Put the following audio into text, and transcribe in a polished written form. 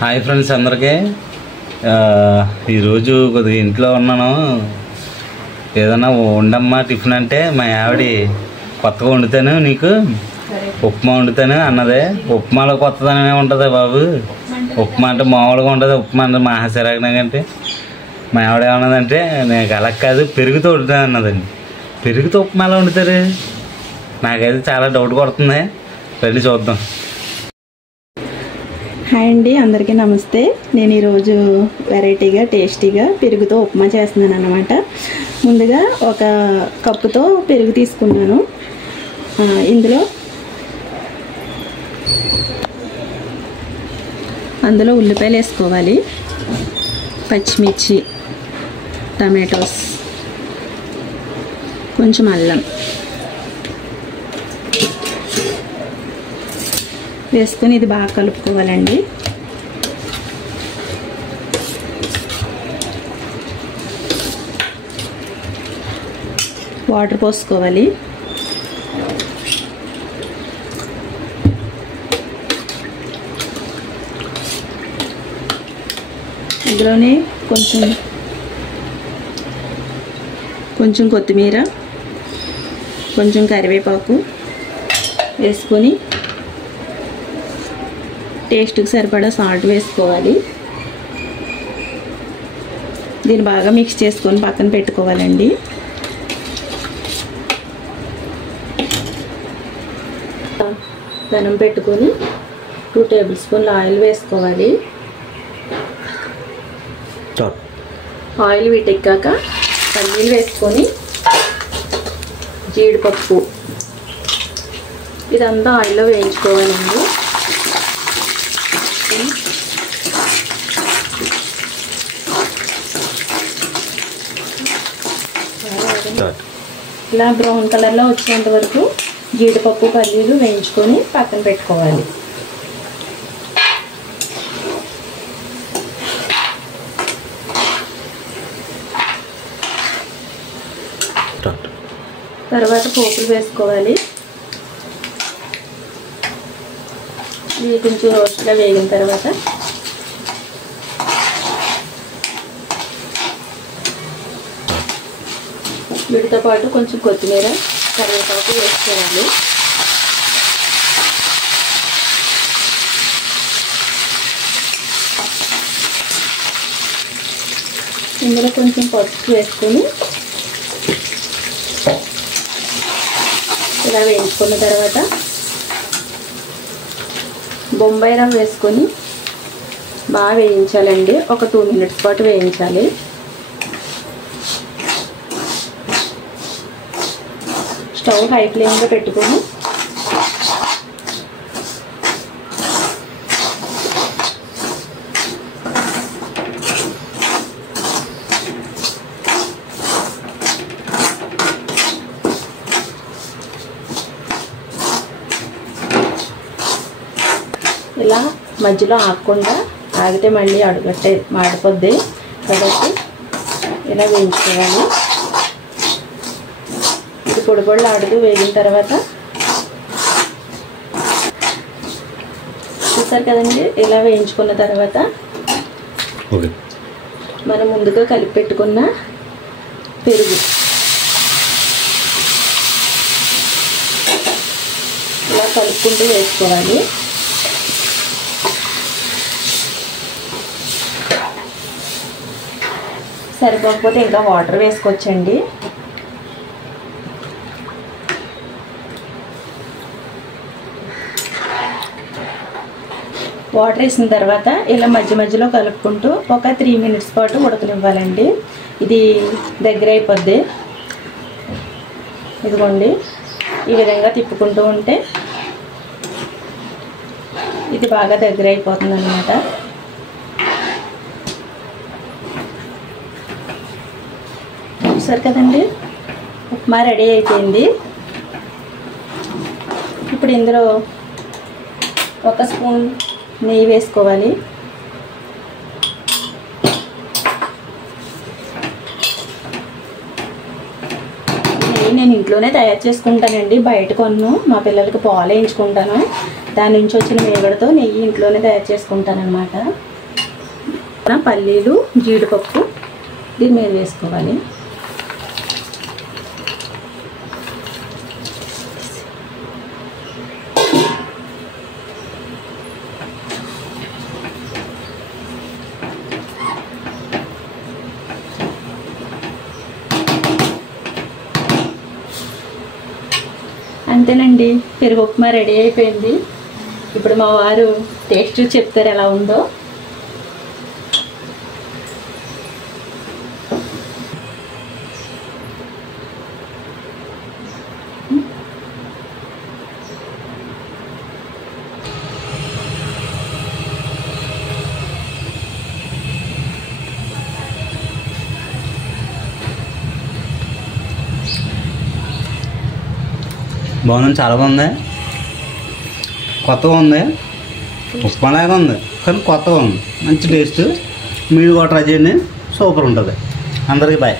Hi friends అందరికీ ఈరోజు కొద్దిగా ఇంట్లో ఉన్నాను. ఏదైనా వండమ్మా టిఫిన్ అంటే మా ఆవిడ కొత్తగా వండుతాను, నీకు ఉప్మా వండుతాను అన్నదే. ఉప్మాలో కొత్తదనమే ఉంటుంది బాబు. ఉప్మా అంటే మామూలుగా ఉంటుంది, ఉప్మా అంటే మహాశరాగనంటే మా ఆవిడ ఏమన్నదంటే నేను అలా కాదు పెరుగుతో వండుతాను అన్నదండి. పెరుగుతో ఉప్మాలో వండుతారు, నాకైతే చాలా డౌట్ కొడుతుంది. రండి చూద్దాం. హాయ్ అండి, అందరికీ నమస్తే. నేను ఈరోజు వెరైటీగా టేస్టీగా పెరుగుతో ఉప్మా చేస్తున్నాను అన్నమాట. ముందుగా ఒక కప్పుతో పెరుగు తీసుకున్నాను. అందులో ఉల్లిపాయలు వేసుకోవాలి, పచ్చిమిర్చి, టమాటోస్, కొంచెం అల్లం వేసుకొని ఇది బాగా కలుపుకోవాలండి. వాటర్ పోసుకోవాలి. ఇందులోనే కొంచెం కొత్తిమీర, కొంచెం కరివేపాకు వేసుకొని టేస్ట్కి సరిపడా సాల్ట్ వేసుకోవాలి. దీన్ని బాగా మిక్స్ చేసుకొని పక్కన పెట్టుకోవాలండి. పెనం పెట్టుకొని 2 టేబుల్ స్పూన్ల ఆయిల్ వేసుకోవాలి. ఆయిల్ వీటెక్కాక పల్లీలు వేసుకొని జీడిపప్పు ఇదంతా ఆయిల్లో వేయించుకోవాలండి. ఇలా బ్రౌన్ కలర్లో వచ్చేంత వరకు జీడిపప్పు పల్లీలు వేయించుకొని పక్కన పెట్టుకోవాలి. తర్వాత పోపులు వేసుకోవాలి. ఇవి కొంచెం రోస్ట్గా వేగిన తర్వాత వీటితో పాటు కొంచెం కొత్తిమీర, కరివేపాకు వేసుకోవాలి. ఇందులో కొంచెం పసుపు వేసుకొని ఇలా వేయించుకున్న తర్వాత బొంబాయి రవ్వ వేసుకొని బాగా వేయించాలండి. ఒక 2 మినిట్స్ పాటు వేయించాలి. స్టవ్ హై ఫ్లేమ్లో పెట్టుకొని ఇలా మధ్యలో ఆగకుండా, ఆగితే మళ్ళీ అడుగట్టే మాడిపోద్ది కాబట్టి ఇలా వేయించుకోవాలి. ఇది పొడి పొడిలో ఆడుతూ వేగిన తర్వాత చూసారు కదండి. ఇలా వేయించుకున్న తర్వాత మనం ముందుగా కలిపి పెట్టుకున్న పెరుగు ఇలా కలుపుకుంటూ వేసుకోవాలి. సరిపోకపోతే ఇంకా వాటర్ వేసుకోవచ్చండి. వాటర్ వేసిన తర్వాత ఇలా మధ్య మధ్యలో కలుపుకుంటూ ఒక 3 మినిట్స్ పాటు ఉడకనివ్వాలండి. ఇది దగ్గర అయిపోద్ది. ఇదిగోండి, ఈ విధంగా తిప్పుకుంటూ ఉంటే ఇది బాగా దగ్గర అయిపోతుంది అన్నమాట. చూసారు కదండి, ఉప్మా రెడీ అయిపోయింది. ఇప్పుడు ఇందులో 1 స్పూన్ నెయ్యి వేసుకోవాలి. నెయ్యి నేను ఇంట్లోనే తయారు చేసుకుంటానండి, బయట కొన్ను. మా పిల్లలకి పాలు వేయించుకుంటాను, దాని నుంచి వచ్చిన మీగడతో నెయ్యి ఇంట్లోనే తయారు చేసుకుంటాను అన్నమాట. పల్లీలు జీడిపప్పు దీని మీద వేసుకోవాలి. అంతేనండి, పెరుగు ఉప్మా రెడీ అయిపోయింది. ఇప్పుడు మా వారు టేస్ట్ చెప్తారు ఎలా ఉందో. బాగుంది, చాలా బాగుంది, కొత్తగా ఉంది, ఉప్మాలాగా ఉంది కానీ కొత్తగా ఉంది, మంచి టేస్ట్. మీరు కూడా ట్రై చేయండి, సూపర్ ఉంటుంది. అందరికీ బాయ్.